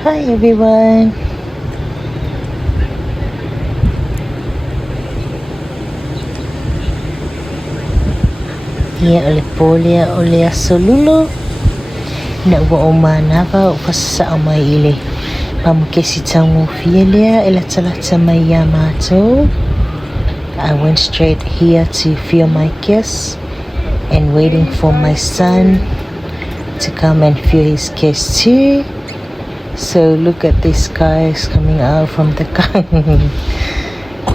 Hi everyone. Ia ole polia ole asolulu. Na ua o manava o pasasa o mai ile. Pamukesi tangu fia lea e latalata mai ia mātou. I went straight here to feel my kiss and waiting for my son to come and feel his kiss too. So look at this guys coming out from the car.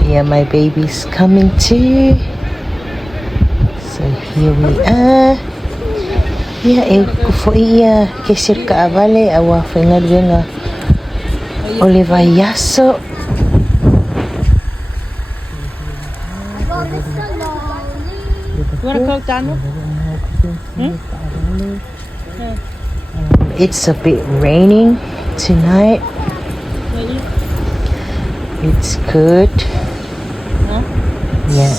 Yeah, my baby's coming too. So here we are. Yeah, eu foi ia que cerca avale awa fenga venga. Ole vai yaso. You want to cook Daniel? It's a bit raining tonight. It's good. Yeah.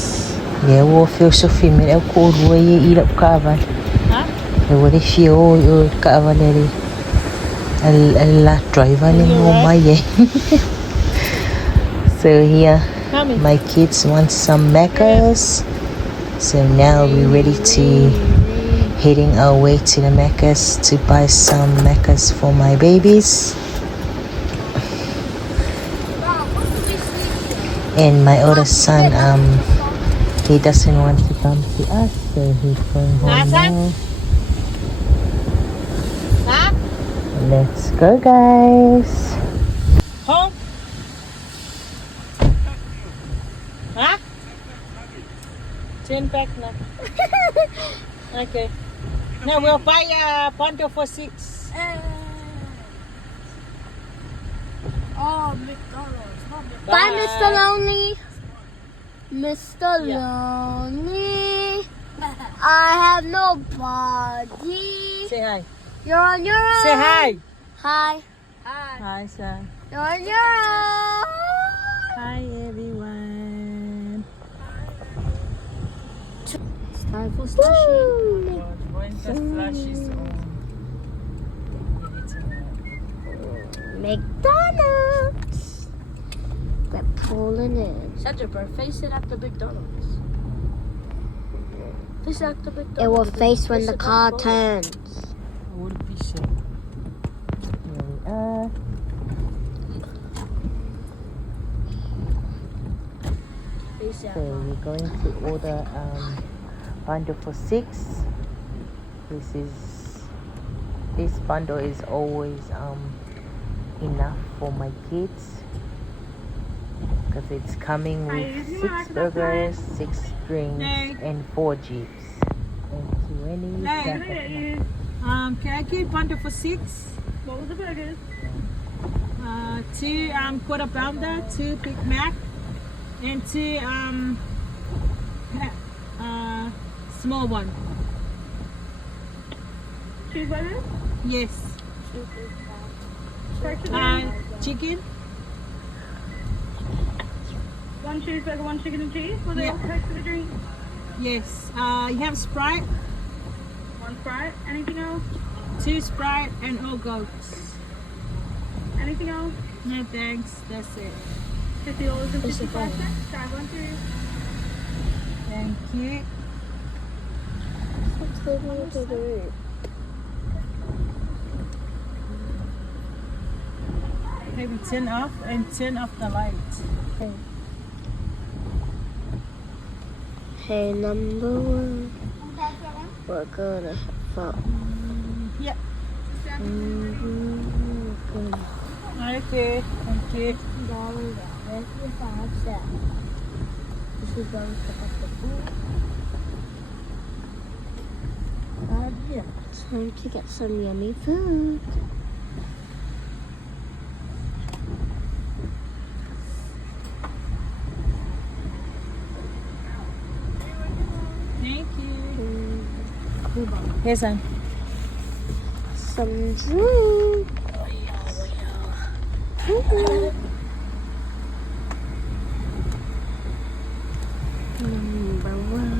Yeah, we'll feel so feminine. Eu cold way eat up kavan. Eu vou deixar o kavan ali. La driver ni mo mai. So here, my kids want some Maccas. So now we're ready to heading our way to the Maccas to buy some Maccas for my babies. And my oldest son, he doesn't want to come to us, so he's going home now. Let's go, guys. Home? Huh? 10 pack now. Okay. Now we'll buy a bundle for 6. Oh, McDonald's. Bye, Mr. Lonely. Mr. Lonely. I have nobody. Say hi. You're on your own. Say hi. Hi. Hi, son. You're on your own. Hi, everyone. It's time for slushy. When's the slushies on? McDonald's. We're pulling in. Sandra, bro, face it at the McDonald's. Face it at the McDonald's. It will face when the car turns. What a piece of. Here we are. Face it. So we're going to order bundle for 6. This bundle is always enough for my kids because it's coming with 6 burgers, 6 drinks, and 4 jeeps and 20 packets. Can I get bundle for 6? What was the burgers? 2 quarter pounder, 2 Big Mac, and 2 small one. Cheeseburgers? Yes. Chicken. 1 cheeseburger, 1 chicken and cheese? Was Yeah. it Coke for the drink? Yes. You have Sprite, 1 Sprite. Anything else? 2 Sprite, and all goats. Anything else? No thanks. That's it. $50.55. Try 1, 2. Thank you. Maybe 10 off and 10 off the lights. Hey, number 1. We're gonna have fun. Yeah. Good. Okay. Thank you. $5. This is where we pick up the food. Time to get some yummy food. Thank you. Here's some. Some drink. Number 1.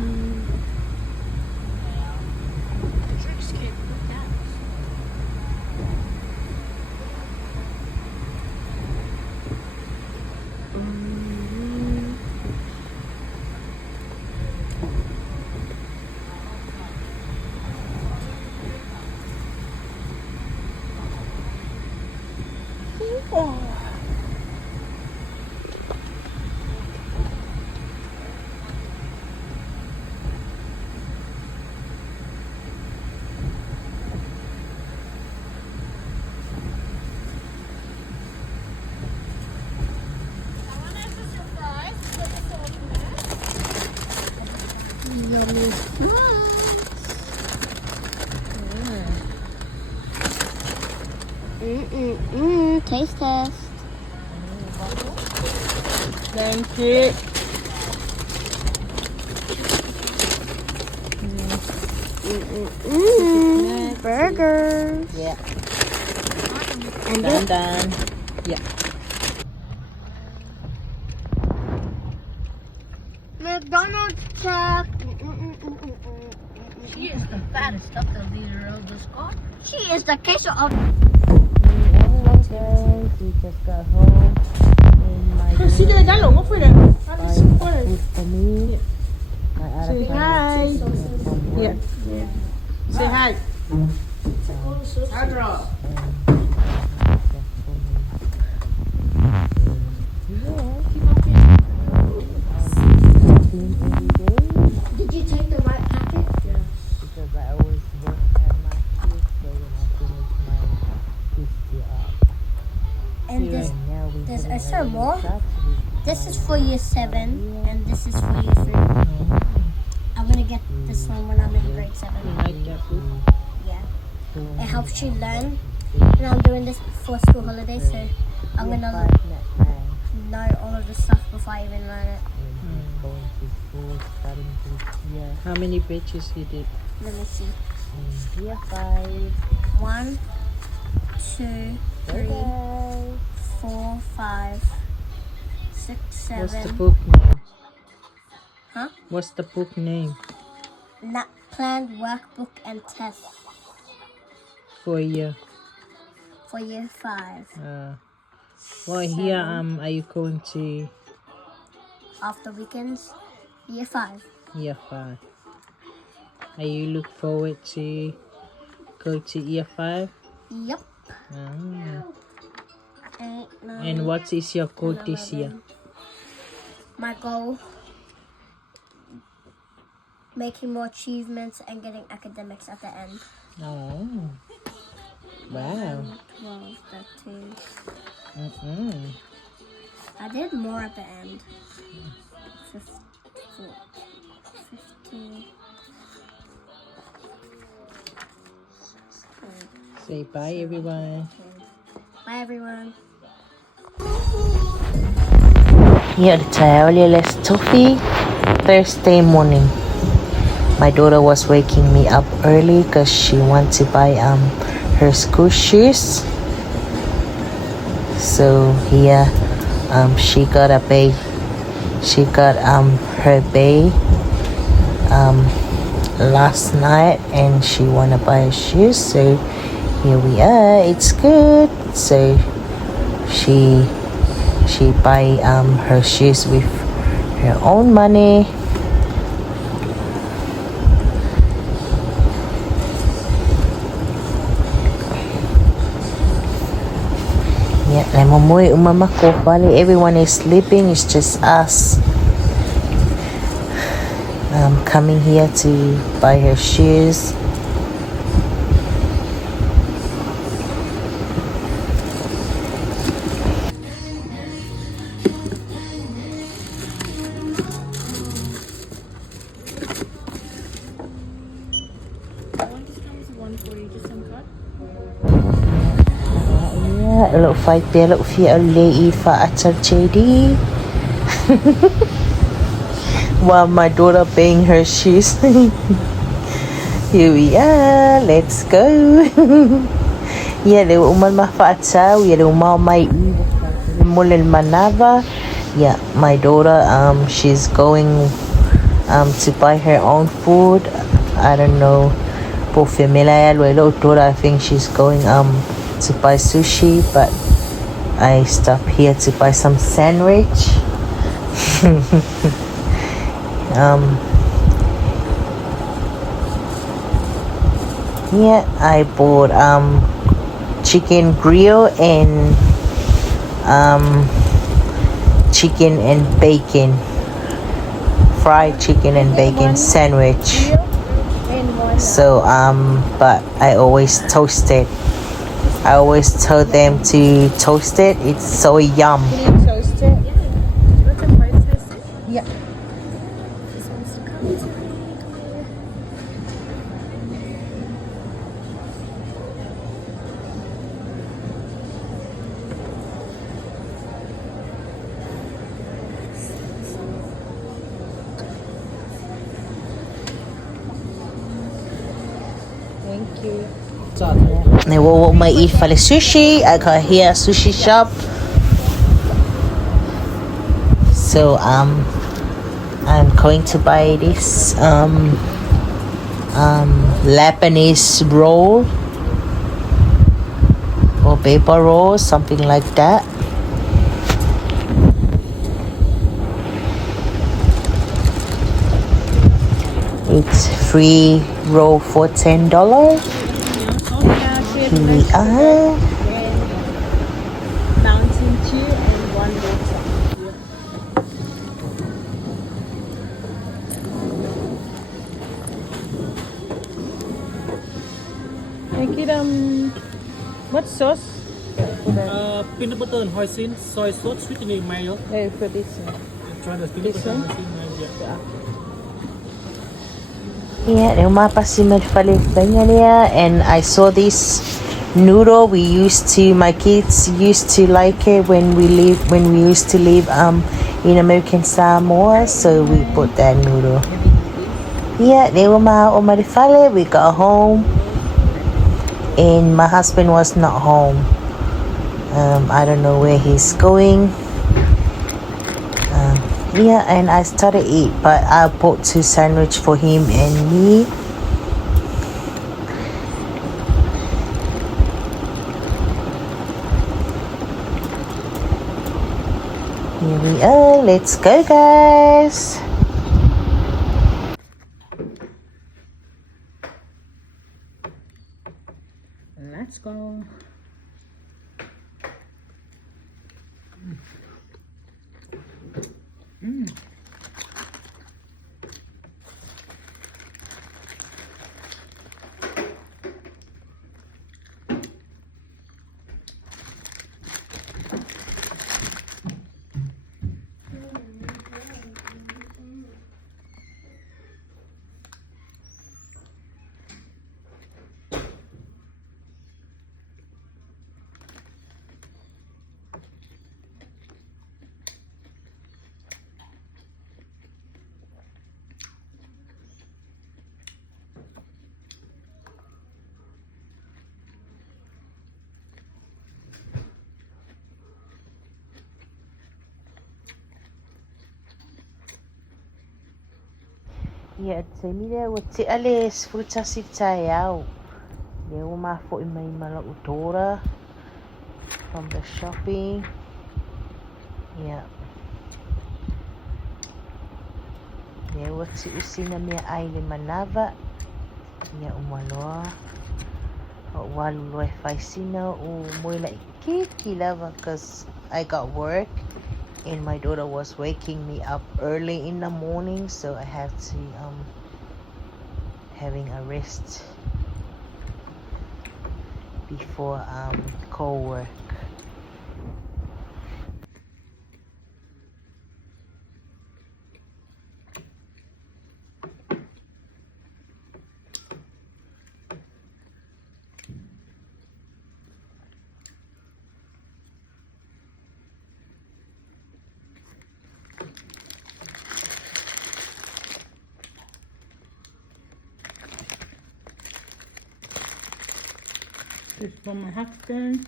Yummy snacks. Taste test. Thank you. Burgers. Yeah. And Done. Yeah. McDonald's truck. She is the fattest of the leader of the squad. She is the case of. We just got home. And my See there, that look. What for that? food for me. My other Say friends hi. from work. Yeah. Say hi. Adra. Did you take the right packet? Because I always work at my shift, so when I finish my shift up. And this, And now we there's having extra a little more. chat with This is my for year 7, and this is for year 3. I'm gonna get this one when I'm in grade 7. Like that food. Yeah. It helps you learn. And I'm doing this before school holidays, so I'm gonna know all of the stuff before I even learn it. Going to school, starting this year. How many pages you did? Let me see. Year 5. 1, 2, 3, Bye. 4, 5, 6, What's the 7. book name? Huh? What's the book name? Not planned workbook and test For year. for year 5. Well, here are you going to After weekends, year 5. year 5? Are you look forward to go to year 5? Yep. Ah. 8, 9. And what is your goal this year? My goal, making more achievements and getting academics at the end. Oh. Wow. 12, 13. Mm-mm. I did more at the end. 15. 15. Say bye, everyone. Bye, everyone. Here the last toffee. Thursday morning. My daughter was waking me up early because she wants to buy her school shoes. So here she got a bay. She got her bay last night and she wanna buy shoes. So here we are. It's good. So she buy her shoes with her own money. Yeah, lemomoy umama ko. Bali, everyone is sleeping. It's just us coming here to buy her shoes. Yeah, look fight there, look fear lay for atar JD. While my daughter paying her shoes. Here we are, let's go. Yeah, they were umal mafaatsa, we are umal my mulil manava. Yeah, my daughter she's going to buy her own food. I don't know. Po familiar little daughter, I think she's going to buy sushi, but I stopped here to buy some sandwich. Yeah, I bought chicken grill and chicken and bacon, fried chicken and bacon sandwich. So but I always toast it. I always tell them to toast it. It's so yum. Can you toast it? What's a price toasted? Yeah. This one's to come to me. Thank you. Now what might eat for the sushi? I got here sushi shop. So I'm going to buy this Lebanese roll or paper roll, something like that. It's free roll for $10. Here we are. Mountain Dew and one water. Make it what sauce? Peanut butter and hoisin, soy sauce, sweetening mayo. For this one. Try the peanut This butter and one? hoisin mayo. Yeah. Yeah, and I saw this noodle we used to, my kids used to like it when we used to live in American Samoa, so we put that noodle. Yeah, we got home and my husband was not home. I don't know where he's going. Yeah, and I started eat, but I bought 2 sandwich for him and me. Here we are. Let's go, guys. Let's go. Yeah, te mire o te ale sfuta si tai au. Yeah, o mafo I mai mala utora from the shopping. Yeah. Yeah, o te usina mea aile manava. Yeah, umaloa. O walu loe faisina o moila I kiki lava cause I got work. And my daughter was waking me up early in the morning, so I have to having a rest before co-work. This for my husband.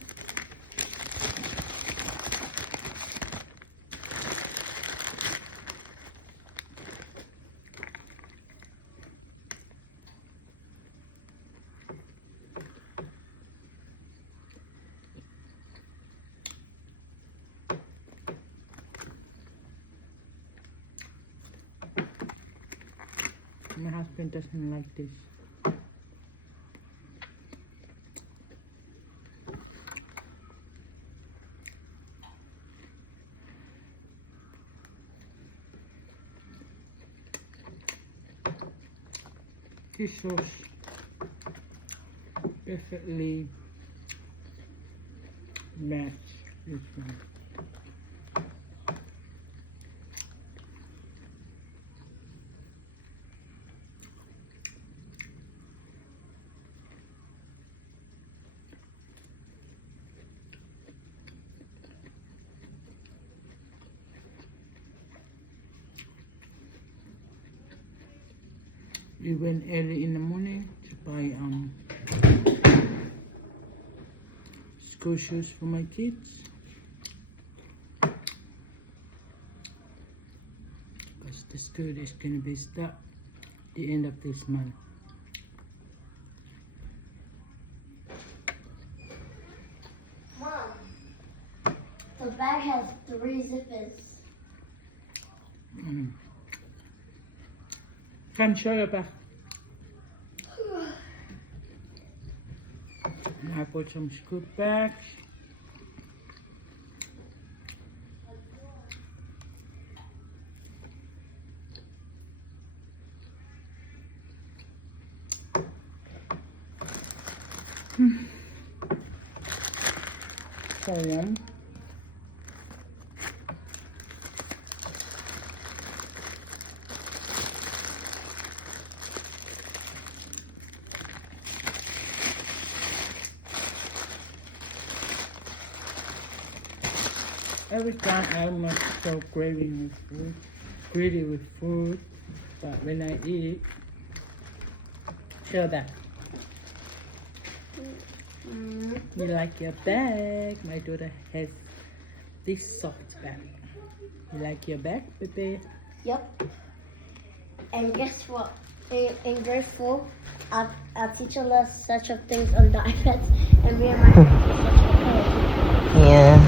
My husband doesn't like this. This sauce perfectly match this one. We went early in the morning to buy school shoes for my kids. Because the school is going to be start the end of this month. Mom, the bag has 3 zippers. Come show your back. I put some scoop bags. So yum. Every time I'm not so craving with food, greedy with food, but when I eat, show that. You like your bag? My daughter has this soft bag. You like your bag, baby? Yep. And guess what? In grade 4, our teacher learns such of things on the iPads, and me and my Yeah,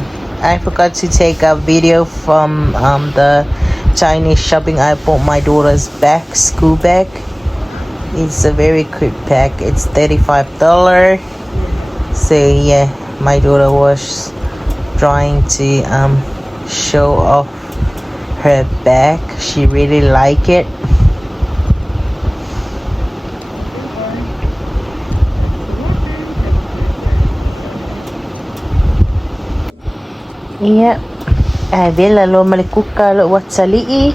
I forgot to take a video from the Chinese shopping. I bought my daughter's bag, school bag. It's a very cute bag. It's $35. So yeah, my daughter was trying to show off her bag. She really liked it. Yeah, Vela lo malikuka lo watsali'i.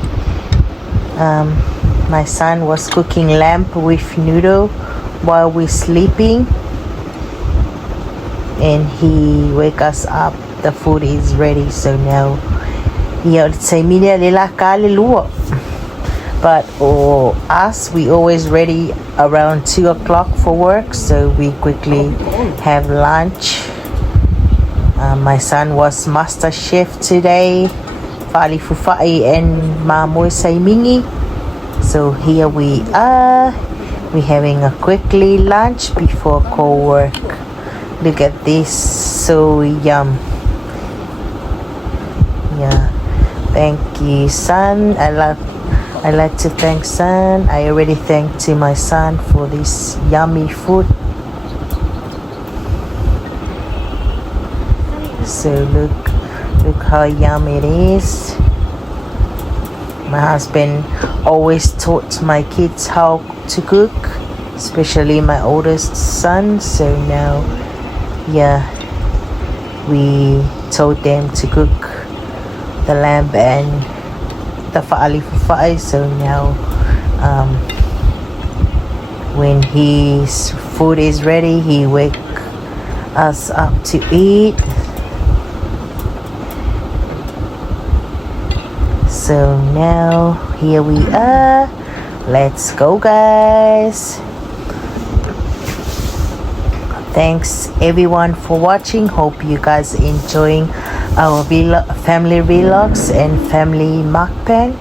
My son was cooking lamb with noodle while we're sleeping, and he wake us up. The food is ready, so now say minia lela kali luo. But us, we always ready around 2 o'clock for work, so we quickly have lunch. My son was master chef today, Fali Fufai and Mamoy Saimingi. So here we are. We're having a quickly lunch before co-work. Look at this, so yum. Yeah, thank you, son. I like to thank son. I already thanked to my son for this yummy food. So look how yum it is. My husband always taught my kids how to cook, especially my oldest son. So now, yeah, we taught them to cook the lamb and the fa'ali fufai. So now, when his food is ready, he wake us up to eat. So now here we are. Let's go, guys. Thanks everyone for watching. Hope you guys enjoying our family vlogs and family mukbang.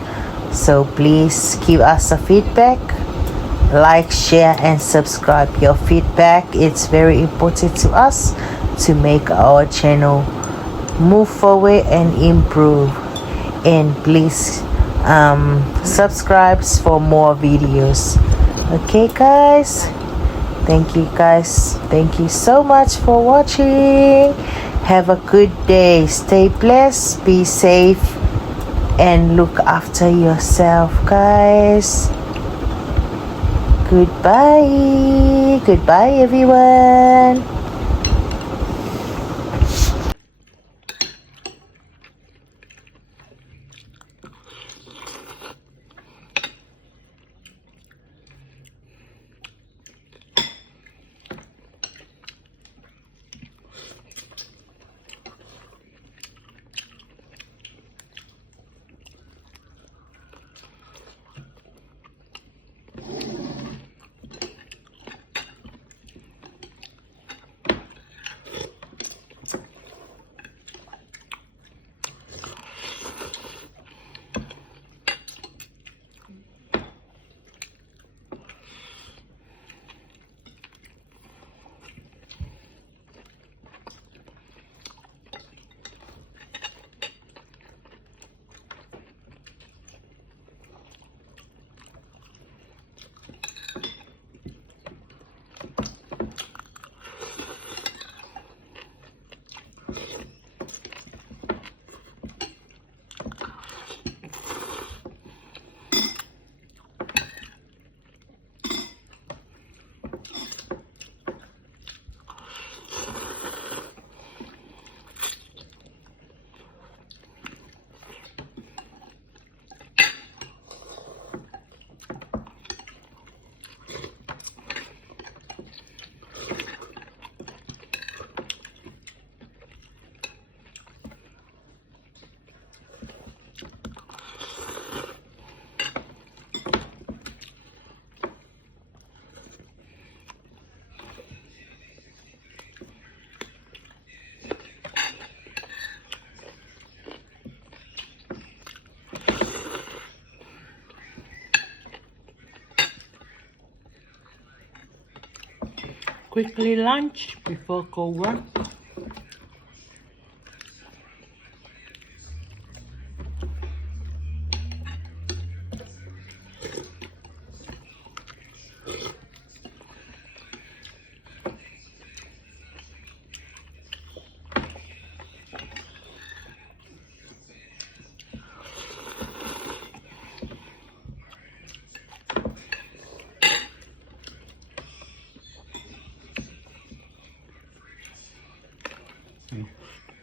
So please give us a feedback. Like, share and subscribe. Your feedback, it's very important to us to make our channel move forward and improve. And please subscribe for more videos. Okay, guys, thank you so much for watching. Have a good day. Stay blessed, be safe, and look after yourself, guys. Goodbye. Goodbye, everyone. Quickly lunch before go work.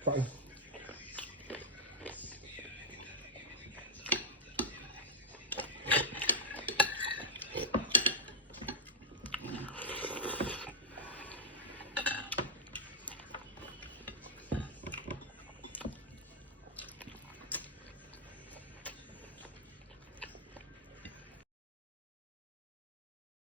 Bye.